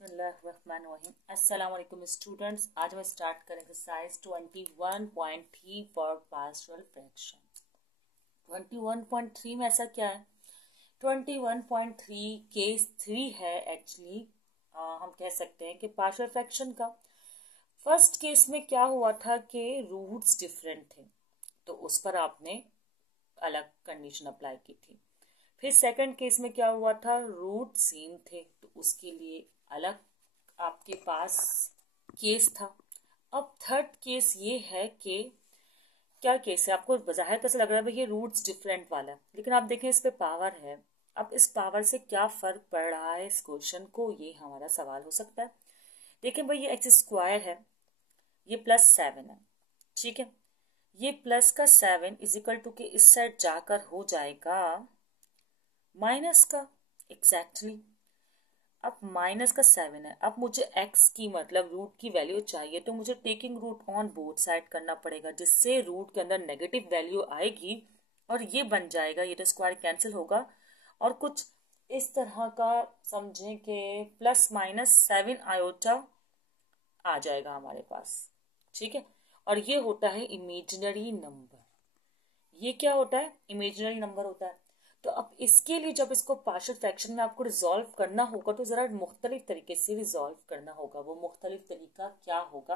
बिस्मिल्लाहिर्रहमानिर्रहीम। अस्सलाम वालेकुम स्टूडेंट्स। आज हम स्टार्ट करें एक्सरसाइज 21.3 फॉर पार्शियल फ्रैक्शन। 21.3 में ऐसा क्या है? 21.3 केस 3 है एक्चुअली। हम कह सकते हैं कि पार्शियल फ्रैक्शन का फर्स्ट केस में क्या हुआ था कि रूट्स डिफरेंट थे, तो उस पर आपने अलग कंडीशन अप्लाई की थी। फिर सेकंड केस में क्या हुआ था, रूट सेम थे, तो उसके लिए अलग आपके पास केस था। अब थर्ड केस ये है कि क्या केस है, आपको बाहर कैसे लग रहा है भाई ये रूट्स डिफरेंट वाला है, लेकिन आप देखें इस पे पावर है। अब इस पावर से क्या फर्क पड़ रहा है इस क्वेश्चन को, ये हमारा सवाल हो सकता है। देखें भाई ये एक्स स्क्वायर है, ये +7 है, ठीक है। ये प्लस का 7 इजिकल टू के इस साइड जाकर हो जाएगा माइनस का, एग्जैक्टली अब माइनस का 7 है। अब मुझे x की मतलब रूट की वैल्यू चाहिए, तो मुझे taking root on both side करना पड़ेगा, जिससे रूट के अंदर नेगेटिव वैल्यू आएगी और ये बन जाएगा, ये तो स्क्वायर कैंसिल होगा और कुछ इस तरह का समझें कि +-7 आयोटा आ जाएगा हमारे पास, ठीक है। और ये होता है इमेजिनरी नंबर। ये क्या होता है? इमेजिनरी नंबर होता है। तो अब इसके लिए जब इसको पार्शियल फ्रैक्शन में आपको रिजॉल्व करना होगा तो ज़रा मुख्तलिफ तरीके से रिजॉल्व करना होगा। वो मुख्तलिफ तरीका क्या होगा?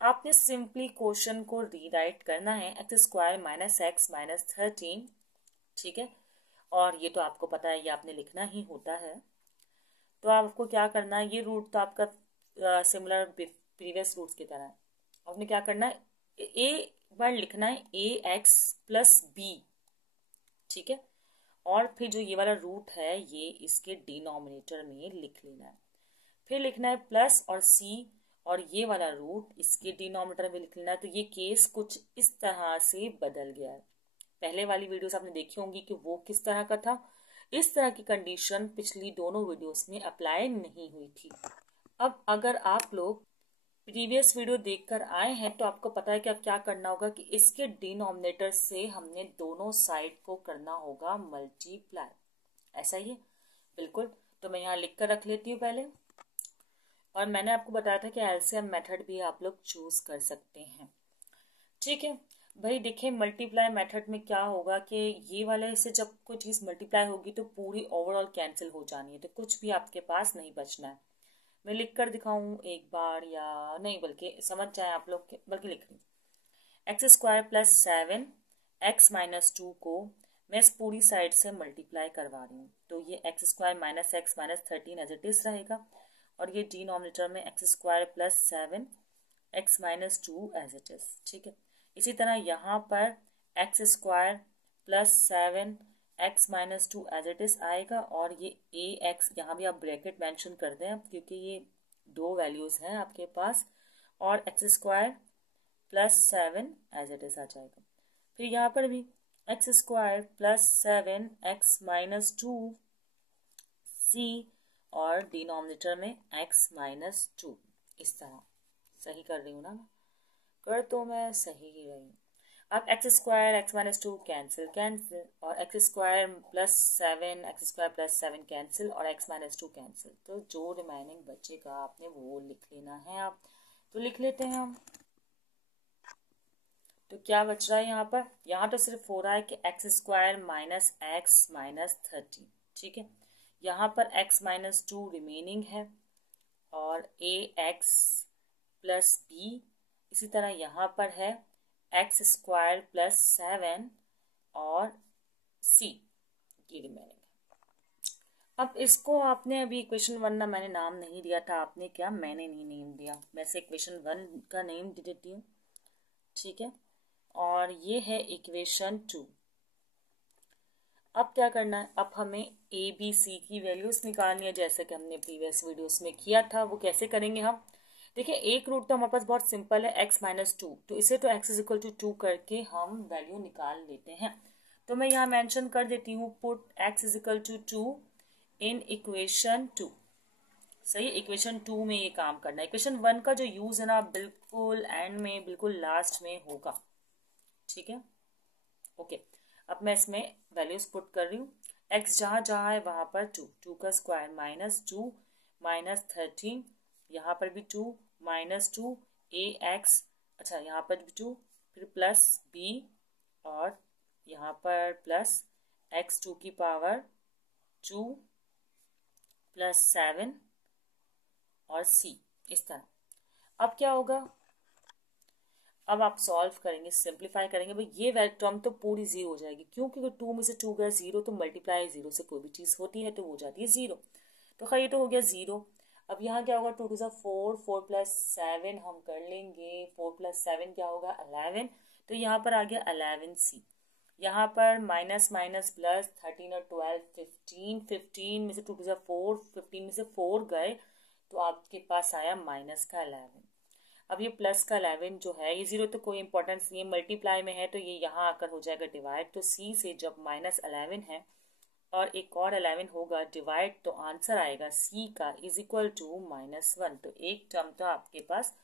आपने सिंपली क्वेश्चन को रीराइट करना है, x² - x - 13, ठीक है। और ये तो आपको पता है, ये आपने लिखना ही होता है। तो आपको क्या करना है, ये रूट तो आपका सिमिलर प्रीवियस रूट्स की तरह है। आपने क्या करना है, ए बार लिखना है ax+b, ठीक है। और फिर जो ये वाला रूट है ये इसके डिनोमिनेटर में लिख लेना है। फिर लिखना है प्लस और c, और ये वाला रूट इसके डिनोमिनेटर में लिख लेना है। तो ये केस कुछ इस तरह से बदल गया है। पहले वाली वीडियोस आपने देखी होंगी कि वो किस तरह का था। इस तरह की कंडीशन पिछली दोनों वीडियोस में अप्लाई नहीं हुई थी। अब अगर आप लोग प्रीवियस वीडियो देखकर आए हैं तो आपको पता है कि अब क्या करना होगा कि इसके डिनोमिनेटर से हमने दोनों साइड को करना होगा मल्टीप्लाई। ऐसा ही है बिल्कुल। तो मैं यहाँ लिख कर रख लेती हूँ पहले, और मैंने आपको बताया था कि एलसीएम मेथड भी आप लोग चूज कर सकते हैं, ठीक है भाई। देखिए मल्टीप्लाई मेथड में क्या होगा कि ये वाले से जब कोई चीज़ मल्टीप्लाई होगी तो पूरी ओवरऑल कैंसिल हो जानी है, तो कुछ भी आपके पास नहीं बचना है। मैं लिख कर दिखाऊं एक बार या नहीं, बल्कि समझ जाए आप लोग, बल्कि लिख रही हूँ x² + 7 x-2 को मैं इस पूरी साइड से मल्टीप्लाई करवा रही हूँ, तो ये x² - x - 13 as it is रहेगा, और ये डिनोमिनेटर में x² + 7 x-2 as it is, ठीक है। इसी तरह यहाँ पर x² + 7 x-2 as it is आएगा, और ये ax यहाँ भी आप ब्रैकेट मेंशन कर दें क्योंकि ये दो वैल्यूज हैं आपके पास, और x² + 7 एज इट इज आ जाएगा। फिर यहाँ पर भी x² + 7 x-2 c, और डिनोमिनेटर में x-2, इस तरह। सही कर रही हूँ ना? कर तो मैं सही ही रही हूँ। अब x² x-2 कैंसिल कैंसिल, और x² + 7 x² + 7 कैंसिल, और x-2 कैंसिल। तो जो रिमाइनिंग बचेगा आपने वो लिख लेना है। आप तो लिख लेते हैं हम। तो क्या बच रहा है यहाँ पर? यहाँ तो सिर्फ हो रहा है कि x² - x - 13, ठीक है। यहाँ पर x-2 रिमेनिंग है, और ax + b। इसी तरह यहाँ पर है x² + 7 और c की रिमेनिंग। अब इसको आपने अभी इक्वेशन 1 ना मैंने नाम नहीं दिया था, आपने क्या, मैंने नहीं नेम दिया, वैसे इक्वेशन 1 का नेम दे देती हूँ, ठीक है। और ये है इक्वेशन 2। अब क्या करना है, अब हमें ए बी सी की वैल्यूज निकालनी है, जैसे कि हमने प्रीवियस वीडियोस में किया था। वो कैसे करेंगे हम? देखिए एक रूट तो हमारे पास बहुत सिंपल है, x-2, तो इसे तो x = 2 करके हम वैल्यू निकाल लेते हैं। तो मैं यहाँ मेंशन कर देती हूँ, पुट x = 2 इन इक्वेशन 2। सही, इक्वेशन 2 में ये काम करना है। इक्वेशन 1 का जो यूज है ना बिल्कुल एंड में, बिल्कुल लास्ट में होगा, ठीक है। ओके, अब मैं इसमें वैल्यूज पुट कर रही हूँ। x जहाँ जहाँ है वहाँ पर 2 का स्क्वायर -2 -13, यहाँ पर भी 2 -2 ax, अच्छा यहाँ पर भी 2, फिर प्लस b और यहाँ पर प्लस x2 की पावर 2 प्लस 7 और c, इस तरह। अब क्या होगा, अब आप सॉल्व करेंगे, सिंप्लीफाई करेंगे, भाई ये टर्म तो पूरी जीरो हो जाएगी। क्यों? क्योंकि 2 में से 2 गया जीरो, तो मल्टीप्लाई जीरो से कोई भी चीज़ होती है तो वो जाती है जीरो। तो खैर ये तो हो गया जीरो। अब यहाँ क्या होगा, 2 2 4, 4 प्लस 7 हम कर लेंगे, 4 प्लस 7 क्या होगा 11, तो यहाँ पर आ गया 11c। यहाँ पर माइनस माइनस प्लस 13 और 12 15, 15 में से 2 2 4, 15 में से 4 गए तो आपके पास आया माइनस का 11। अब ये प्लस का 11 जो है, ये जीरो तो कोई इंपॉर्टेंस नहीं है, मल्टीप्लाई में है तो ये यहाँ आकर हो जाएगा डिवाइड। तो सी से जब -11 है और एक और 11 होगा डिवाइड, तो आंसर आएगा सी का इज इक्वल टू -1। तो एक टर्म तो आपके पास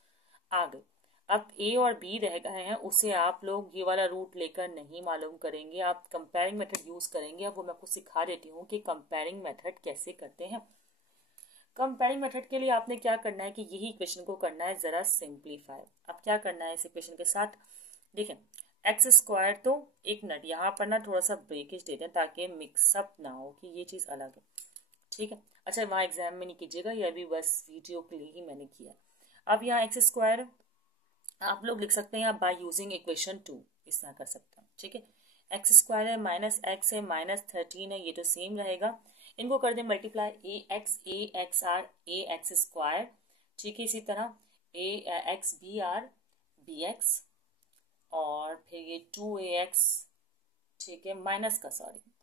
आ गई। अब ए और बी रह गए हैं, उसे आप लोग ये वाला रूट लेकर नहीं मालूम करेंगे, आप कंपेयरिंग मेथड यूज करेंगे। अब वो मैं आपको सिखा देती हूँ कि कंपेयरिंग मेथड कैसे करते हैं। कंपेयरिंग मेथड के लिए आपने क्या करना है कि यही इक्वेशन को करना है ज़रा सिंप्लीफाई। अब क्या करना है इस इक्वेशन के साथ, देखें एक्स स्क्वायर, तो एक मिनट यहाँ पर ना थोड़ा सा ब्रेकेज दे दें ताकि मिक्सअप ना हो कि ये चीज़ अलग है, ठीक है। अच्छा वहाँ एग्जाम में नहीं कीजिएगा, ये अभी बस वीडियो के लिए ही मैंने किया। अब यहाँ एक्स स्क्वायर आप लोग लिख सकते हैं, आप बाय यूजिंग इक्वेशन 2 इस तरह कर सकते हैं, ठीक है। एक्स स्क्वायर है माइनस एक्स है -13 है, ये तो सेम रहेगा। इनको कर दें multiply, a x are a x square, ठीक है। इसी तरह a x b are b x, और फिर ये 2ax, ठीक है, माइनस का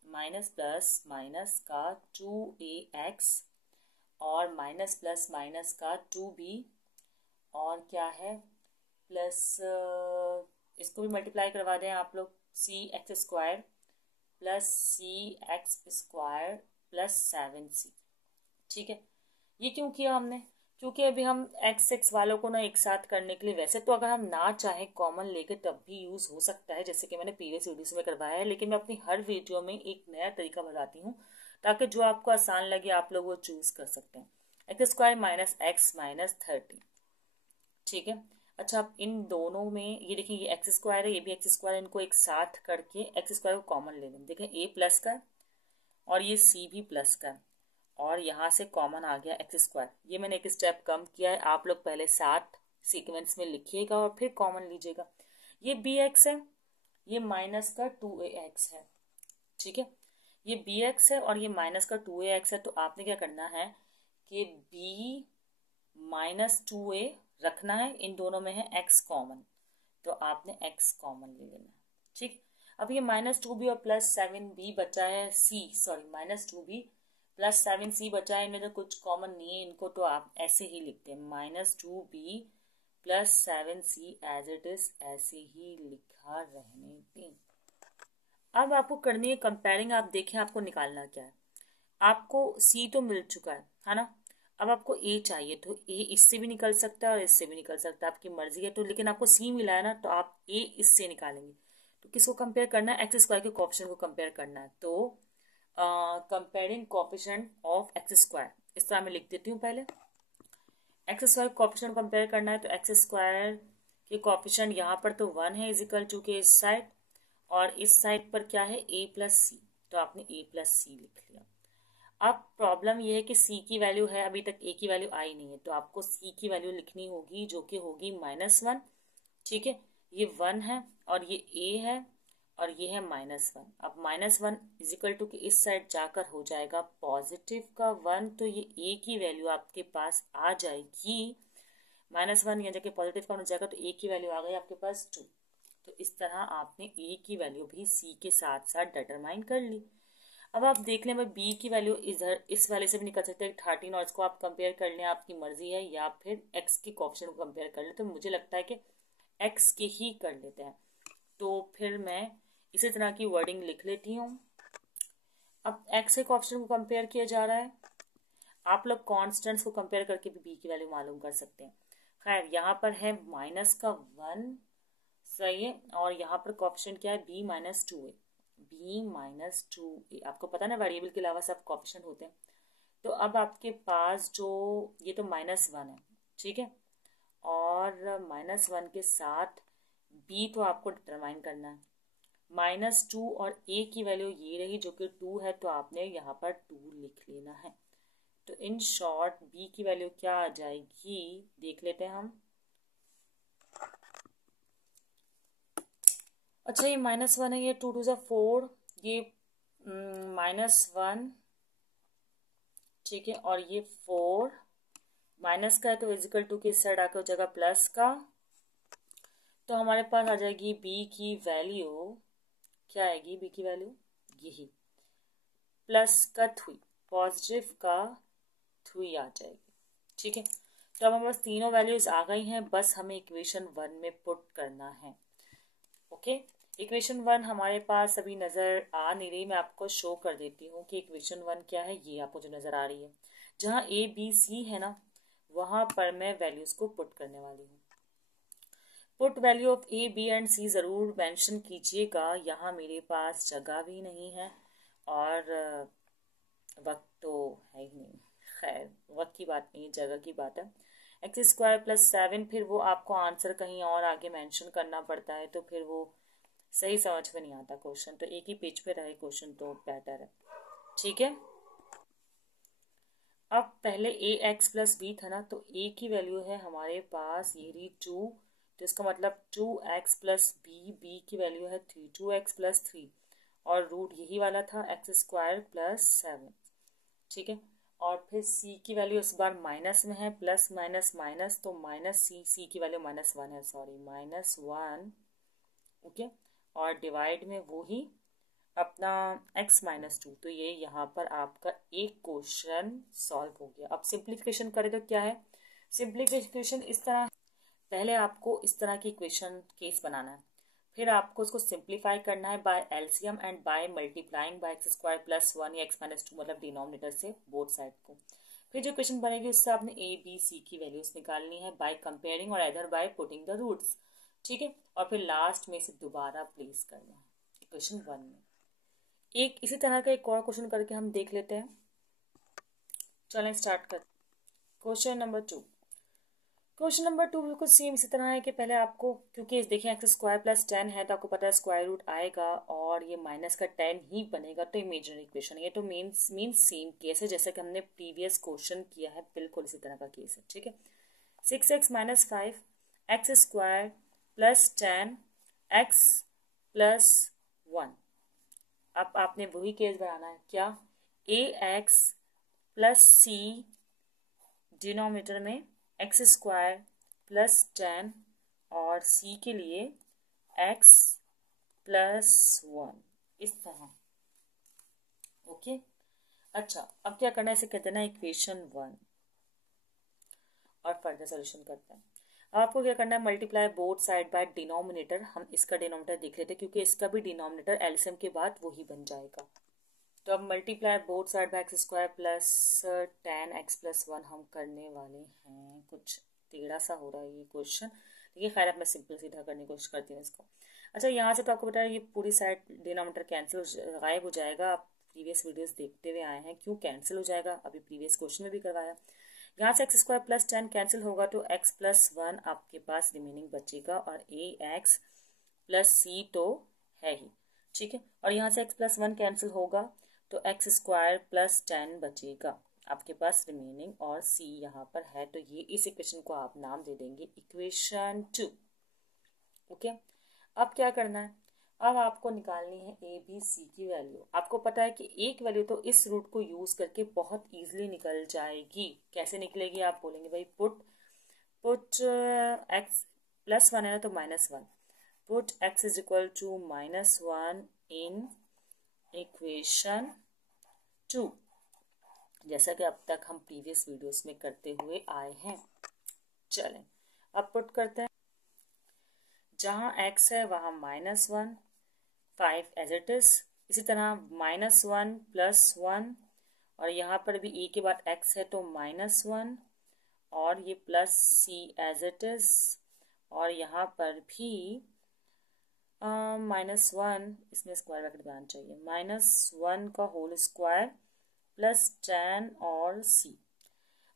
माइनस प्लस माइनस का 2ax और माइनस प्लस माइनस का 2b, और क्या है प्लस, इसको भी मल्टीप्लाई करवा दें आप लोग, सी एक्स स्क्वायर प्लस सी एक्स स्क्वायर प्लस 7c, ठीक है। ये क्यों किया हमने, क्योंकि अभी हम एक्स एक्स वालों को ना एक साथ करने के लिए, वैसे तो अगर हम ना चाहे कॉमन लेके तब भी यूज़ हो सकता है, जैसे कि मैंने प्रीवियस वीडियोस में करवाया है, लेकिन मैं अपनी हर वीडियो में एक नया तरीका बताती हूँ ताकि जो आपको आसान लगे आप लोग वो चूज़ कर सकते हैं। एक्स स्क्वायर माइनस एक्स -13, ठीक है। अच्छा अब इन दोनों में ये देखिए, ये एक्स स्क्वायर है, ये भी एक्स स्क्वायर है, इनको एक साथ करके एक्स स्क्वायर को कॉमन ले लें। देखें ए प्लस का और ये सी भी प्लस का, और यहाँ से कॉमन आ गया एक्स स्क्वायर। ये मैंने एक स्टेप कम किया है, आप लोग पहले साथ सीक्वेंस में लिखिएगा और फिर कॉमन लीजिएगा। ये बी एक्स है, ये माइनस का 2ax है, ठीक है। ये बी एक्स है और ये माइनस का 2ax है, तो आपने क्या करना है कि b -2a रखना है, इन दोनों में है x कॉमन, तो आपने x कॉमन ले लेना है, ठीक। अब ये -2b और +7b बचा है, -2b प्लस 7c बचा है, इनमें तो कुछ कॉमन नहीं है, इनको तो आप ऐसे ही लिखते हैं, -2b plus 7c as it is, ऐसे ही लिखा रहने दें। अब आपको करनी है कंपेयरिंग। आप देखें आपको निकालना क्या है, आपको c तो मिल चुका है ना। अब आपको a चाहिए, तो a इससे भी निकल सकता है और इससे भी निकल सकता है, आपकी मर्जी है। तो लेकिन आपको c मिला है ना, तो आप a इससे निकालेंगे। तो किसको कंपेयर करना है, एक्स स्क्वायर के कोएफिशिएंट को कंपेयर करना है। तो comparing coefficient of x square, इस तरह मैं लिख देती हूँ। पहले एक्स स्क्वायर कोएफिशिएंट कंपेयर करना है, तो एक्स स्क्वायर के कोएफिशिएंट यहाँ पर तो 1 है इज इक्वल टू के इस साइड, और इस साइड पर क्या है a प्लस सी, तो आपने a प्लस सी लिख लिया। अब प्रॉब्लम ये है कि c की वैल्यू है, अभी तक a की वैल्यू आई नहीं है, तो आपको c की वैल्यू लिखनी होगी जो कि होगी -1, ठीक है। ये 1 है और ये a है और ये है -1। अब -1 इज इक्वल टू कि इस साइड जाकर हो जाएगा पॉजिटिव का 1, तो ये a की वैल्यू आपके पास आ जाएगी -1, यहाँ जाके पॉजिटिव का हो जाएगा, तो a की वैल्यू आ गई आपके पास 2। तो इस तरह आपने a की वैल्यू भी c के साथ साथ डिटरमाइन कर ली। अब आप देख लें, b की वैल्यू इधर इस वाले से भी निकल सकते हैं 13, और इसको आप कंपेयर कर लें, आपकी मर्जी है, या फिर x के कोएफिशिएंट को कंपेयर कर लें। तो मुझे लगता है कि x के ही कर लेते हैं, तो फिर मैं इसी तरह की वर्डिंग लिख लेती हूँ। अब x के कोएफिशिएंट को कंपेयर किया जा रहा है, आप लोग कॉन्स्टेंट्स को कंपेयर करके भी b की वैल्यू मालूम कर सकते हैं। खैर यहाँ पर है -1 सही है, और यहाँ पर कोएफिशिएंट क्या है b -2a, b -2a। आपको पता ना वेरिएबल के अलावा सब कोएफिशिएंट होते हैं, तो अब आपके पास जो ये तो -1 है, ठीक है, और -1 के साथ b तो आपको डिटरमाइन करना है। -2 और a की वैल्यू ये रही जो कि 2 है, तो आपने यहाँ पर 2 लिख लेना है। तो इन शॉर्ट b की वैल्यू क्या आ जाएगी देख लेते हैं हम। अच्छा, ये -1 है, ये 2 2 4, ये -1, ठीक है, और ये 4 माइनस का है तो इजिकल टू की साइड आकर हो जाएगा प्लस का। तो हमारे पास आ जाएगी b की वैल्यू, क्या आएगी b की वैल्यू, यही प्लस का 3, पॉजिटिव का 3 आ जाएगी, ठीक है। तो अब हमारे पास तीनों वैल्यूज आ गई हैं, बस हमें इक्वेशन 1 में पुट करना है। ओके, इक्वेशन 1 हमारे पास अभी नज़र आ नहीं रही, मैं आपको शो कर देती हूँ कि इक्वेशन 1 क्या है। ये आपको जो नज़र आ रही है, जहाँ a b c है ना, वहाँ पर मैं वैल्यूज़ को पुट करने वाली हूँ। Put value of a b and c ज़रूर मेंशन कीजिएगा, यहाँ मेरे पास जगह भी नहीं है और वक्त तो है ही नहीं। खैर, वक्त की बात नहीं, जगह की बात है। x² + 7, फिर वो आपको आंसर कहीं और आगे मेंशन करना पड़ता है, तो फिर वो सही समझ में नहीं आता क्वेश्चन। तो एक ही पेज पे रहे क्वेश्चन तो बेटर है, ठीक है। अब पहले ax + b था ना, तो a की वैल्यू है हमारे पास ये रही 2, तो इसका मतलब 2x + b की वैल्यू है 3, 2x + 3, और रूट यही वाला था x² + 7, ठीक है। और फिर c की वैल्यू इस बार माइनस में है, प्लस माइनस माइनस, तो -c की वैल्यू -1 है, सॉरी -1, ओके। और डिवाइड में वो ही अपना x - 2, तो ये यहाँ पर आपका एक क्वेश्चन सॉल्व हो गया। अब सिंप्लीफिकेशन करें तो क्या है, सिंप्लीफिकेशन इस तरह, पहले आपको इस तरह की इक्वेशन केस बनाना है, फिर आपको उसको सिंप्लीफाई करना है bye LCM and by multiplying by x² + 1 या x - 2, मतलब डिनोमिनेटर से बोथ साइड को। फिर जो क्वेश्चन बनेगी उससे आपने a b c की वैल्यूज निकालनी है बाय कंपेयरिंग और other by putting the roots, ठीक है। और फिर लास्ट में इसे दोबारा प्लेस करना है इक्वेशन 1 में। एक इसी तरह का एक और क्वेश्चन करके हम देख लेते हैं। चलें स्टार्ट कर। क्वेश्चन नंबर 2, क्वेश्चन नंबर 2 बिल्कुल सेम इसी तरह है कि पहले आपको, क्योंकि देखिए x² + 10 है तो आपको पता है स्क्वायर रूट आएगा और ये माइनस का 10 ही बनेगा, तो इमेजिनरी इक्वेशन, ये तो मीन सेम केस है जैसे कि हमने प्रीवियस क्वेश्चन किया है, बिल्कुल इसी तरह का केस है, ठीक है। 6x - 5 x² + 10 x + 1। अब आपने वही केस बनाना है, क्या, ax + c डिनोमिनेटर में x² + 10 और c के लिए x + 1, इस तरह, ओके। अच्छा, अब क्या करना है, इसे कहते हैं ना इक्वेशन 1, और फर्दर सोल्यूशन करते हैं। आपको क्या करना है, multiply both side by denominator. हम इसका डिनोमिनेटर देख लेते हैं क्योंकि इसका भी डिनोमिनेटर एलसीएम के बाद वही बन जाएगा। तो अब multiply both side by x² + 10 x + 1 हम करने वाले हैं। कुछ टेढ़ा सा हो रहा है ये क्वेश्चन, देखिए खैर अब मैं सिंपल सीधा करने की कोशिश करती हूँ इसको। अच्छा, यहाँ से तो आपको पता है ये पूरी साइड डिनोमिनेटर कैंसिल गायब हो जाएगा। आप प्रीवियस वीडियोस देखते हुए आए हैं, क्यों कैंसिल हो जाएगा, अभी प्रीवियस क्वेश्चन में भी करवाया। यहाँ से x² + 10 कैंसिल होगा तो x + 1 आपके पास रिमेनिंग बचेगा, और ax + c तो है ही, ठीक है। और यहाँ से x + 1 कैंसिल होगा तो x² + 10 बचेगा आपके पास रिमेनिंग, और c यहाँ पर है, तो ये इस इक्वेशन को आप नाम दे देंगे इक्वेशन 2, ओके। अब क्या करना है, अब आपको निकालनी है a b c की वैल्यू। आपको पता है कि एक वैल्यू तो इस रूट को यूज करके बहुत इजीली निकल जाएगी। कैसे निकलेगी, आप बोलेंगे भाई पुट x + 1 है ना, तो -1, पुट x = -1 इन इक्वेशन 2, जैसा कि अब तक हम प्रीवियस वीडियोस में करते हुए आए हैं। चलें अब पुट करते हैं, जहाँ x है वहाँ -1, 5 एज इट इज, इसी तरह -1 + 1, और यहाँ पर भी e के बाद x है तो -1, और ये +c एज इट इज, और यहाँ पर भी -1, इसमें स्क्वायर ब्रैकेट बनाना चाहिए, -1 का होल स्क्वायर प्लस 10 और c।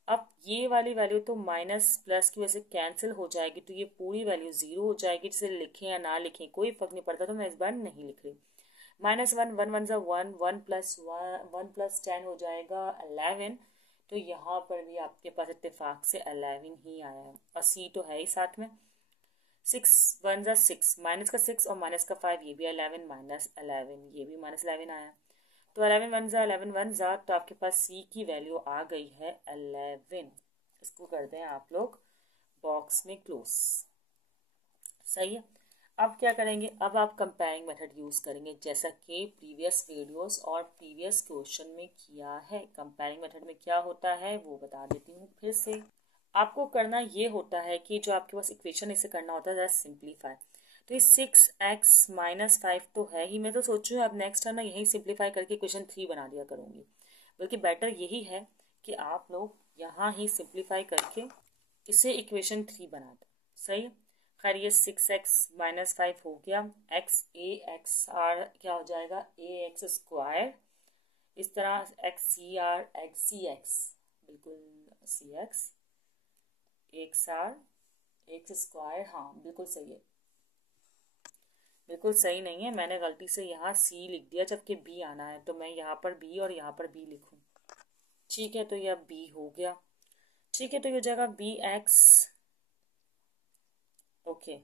अब ये वाली वैल्यू तो माइनस प्लस की वजह से कैंसिल हो जाएगी, तो ये पूरी वैल्यू 0 हो जाएगी। जिसे लिखें या ना लिखें कोई फर्क नहीं पड़ता, तो मैं इस बार नहीं लिख रही। -1 1 1 ज़ा 1, 1 प्लस 10 हो जाएगा 11। तो यहाँ पर भी आपके पास इत्तेफाक से 11 ही आया है, और c तो है ही साथ में। 6 1 ज़ा 6, माइनस का 6 और माइनस का 5, ये भी 11, -11, ये भी -11 आया। तो 11 1 ज़ा 11 1 ज़ा, तो आपके पास c की वैल्यू आ गई है 11। इसको कर दें आप लोग बॉक्स में क्लोज। सही है। अब क्या करेंगे, अब आप कंपेयरिंग मेथड यूज़ करेंगे, जैसा कि प्रीवियस वीडियोस और प्रीवियस क्वेश्चन में किया है। कंपेयरिंग मेथड में क्या होता है वो बता देती हूँ फिर से। आपको करना ये होता है कि जो आपके पास इक्वेशन, इसे करना होता है जस्ट सिंप्लीफाई। तो ये 6x - 5 तो है ही। मैं तो सोचूँ अब नेक्स्ट टाइम ना यही सिंप्लीफाई करके इक्वेशन 3 बना दिया करूँगी, बल्कि बेटर यही है कि आप लोग यहाँ ही सिंप्लीफाई करके इसे इक्वेशन 3 बना दें। सही है। खैर ये 6x - 5 हो गया। ax क्या हो जाएगा, ax²। इस तरह xcx, बिल्कुल cx, x²। हाँ बिल्कुल सही है, बिल्कुल सही नहीं है, मैंने गलती से यहाँ c लिख दिया जबकि b आना है, तो मैं यहाँ पर b और यहाँ पर b लिखूँ। ठीक है, तो यह b हो गया। ठीक है, तो ये हो जाएगा bx। ओके,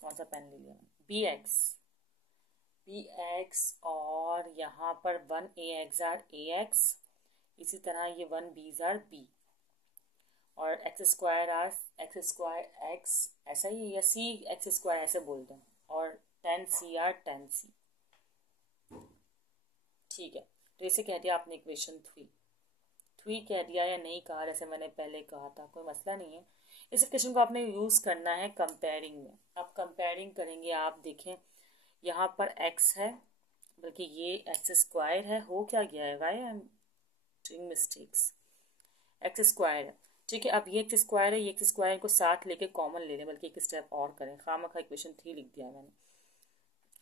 कौन सा पेन ले लिया, bx और यहाँ पर 1ax, इसी तरह ये 1b b, और x² ऐसा ही, या cx² ऐसे बोल दें, और 10c। ठीक है, तो इसे कह दिया आपने इक्वेशन 3 कह दिया या नहीं कहा, जैसे मैंने पहले कहा था, कोई मसला नहीं है। इस इक्वेशन को आपने यूज़ करना है कंपेयरिंग में। अब कंपेयरिंग करेंगे, आप देखें यहाँ पर x है, बल्कि ये x² है। हो क्या गया है, why I am doing mistakes, x² है। ठीक है, अब ये x² है, ये x² को साथ लेके कॉमन ले लें, बल्कि एक स्टेप और करें, खामखा इक्वेशन 3 लिख दिया मैंने।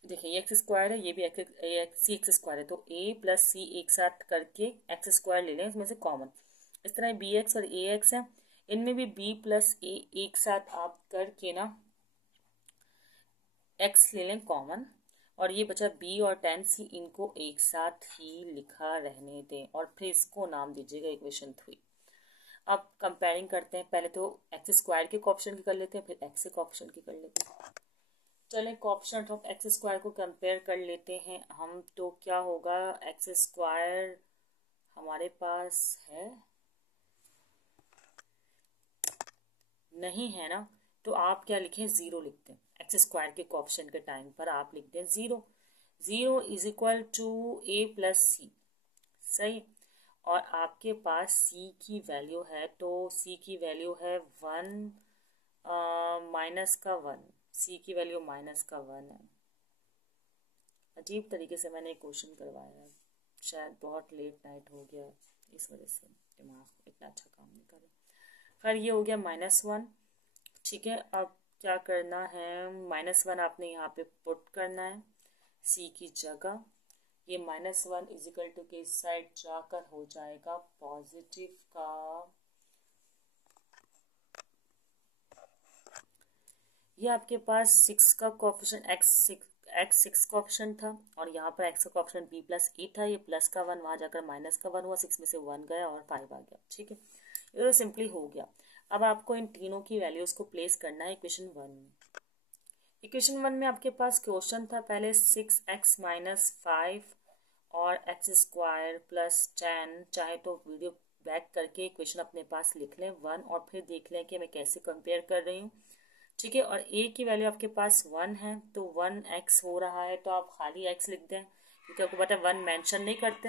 देखिए ये x² है, ये भी x² है, तो a + c एक साथ करके x² ले लें, इसमें से कॉमन। इस तरह bx और ax है, इनमें भी b + a एक साथ आप करके ना x ले लें कॉमन, और ये बचा b और 10c, इनको एक साथ ही लिखा रहने दें, और फिर इसको नाम दीजिएगा इक्वेशन 3। अब कंपेयरिंग करते हैं, पहले तो x² के ऑप्शन की कर लेते हैं, फिर x के ऑप्शन की कर लेते हैं। चलें कोऑफिशिएंट ऑफ x² को कंपेयर कर लेते हैं हम, तो क्या होगा, x² हमारे पास है नहीं है ना, तो आप क्या लिखें, 0 लिखते हैं। x² के कोऑफिशिएंट के टाइम पर आप लिखते हैं 0 = a + c। सही। और आपके पास c की वैल्यू है, तो c की वैल्यू है 1 -1, c की वैल्यू -1 है। अजीब तरीके से मैंने एक क्वेश्चन करवाया है, शायद बहुत लेट नाइट हो गया, इस वजह से दिमाग इतना अच्छा काम नहीं कर रहा। खैर ये हो गया -1। ठीक है, अब क्या करना है, -1 आपने यहाँ पे पुट करना है c की जगह। ये -1 = के इस साइड जाकर हो जाएगा पॉजिटिव का, ये आपके पास 6 का कोएफिशिएंट x6 का ऑप्शन था, और यहाँ पर x का ऑप्शन b + a था। ये प्लस का 1 वहाँ जाकर -1 हुआ, 6 में से 1 गया और 5 आ गया। ठीक है, ये तो सिंपली हो गया। अब आपको इन तीनों की वैल्यूज को प्लेस करना है इक्वेशन 1 में। इक्वेशन 1 में आपके पास क्वेश्चन था पहले 6x - 5 और x² + 10। चाहे तो वीडियो बैक करके इक्वेशन अपने पास लिख लें 1, और फिर देख लें कि मैं कैसे कंपेयर कर रही हूँ। ठीक है, और a की वैल्यू आपके पास 1 है, तो 1x हो रहा है, तो आप खाली x लिख दें, क्योंकि आपको पता है 1 मेंशन नहीं करते।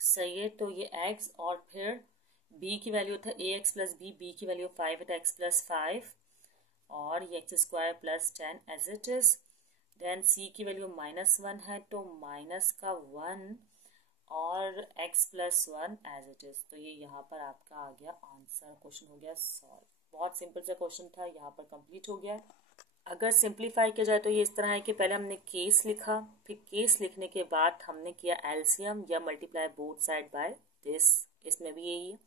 सही है, तो ये x, और फिर b की वैल्यू था ax + b की वैल्यू 5 है, तो x + 5, और ये x² + 10 as it is. Then c की वैल्यू -1 है, तो -1 और x + 1 एज इट इज। तो ये यहाँ पर आपका आ गया आंसर, क्वेश्चन हो गया सॉल्व। बहुत सिंपल सा क्वेश्चन था, यहाँ पर कंप्लीट हो गया। अगर सिंप्लीफाई किया जाए तो ये इस तरह है कि पहले हमने केस लिखा, फिर केस लिखने के बाद हमने किया एलसीएम या multiply both side by this, इसमें भी यही है।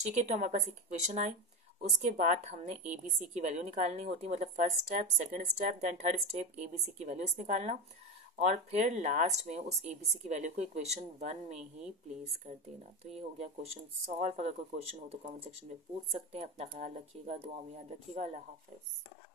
ठीक है, तो हमारे पास एक इक्वेशन आई। उसके बाद हमने ABC की वैल्यू निकालनी होती है, मतलब first step, second step, then third step ABC की वैल्यूज निकालना, और फिर लास्ट में उस ABC की वैल्यू को इक्वेशन 1 में ही प्लेस कर देना। तो ये हो गया क्वेश्चन सॉल्व। अगर कोई क्वेश्चन हो तो कमेंट सेक्शन में पूछ सकते हैं। अपना ख्याल रखिएगा, दुआ में याद रखिएगा। अल्लाह हाफिज़।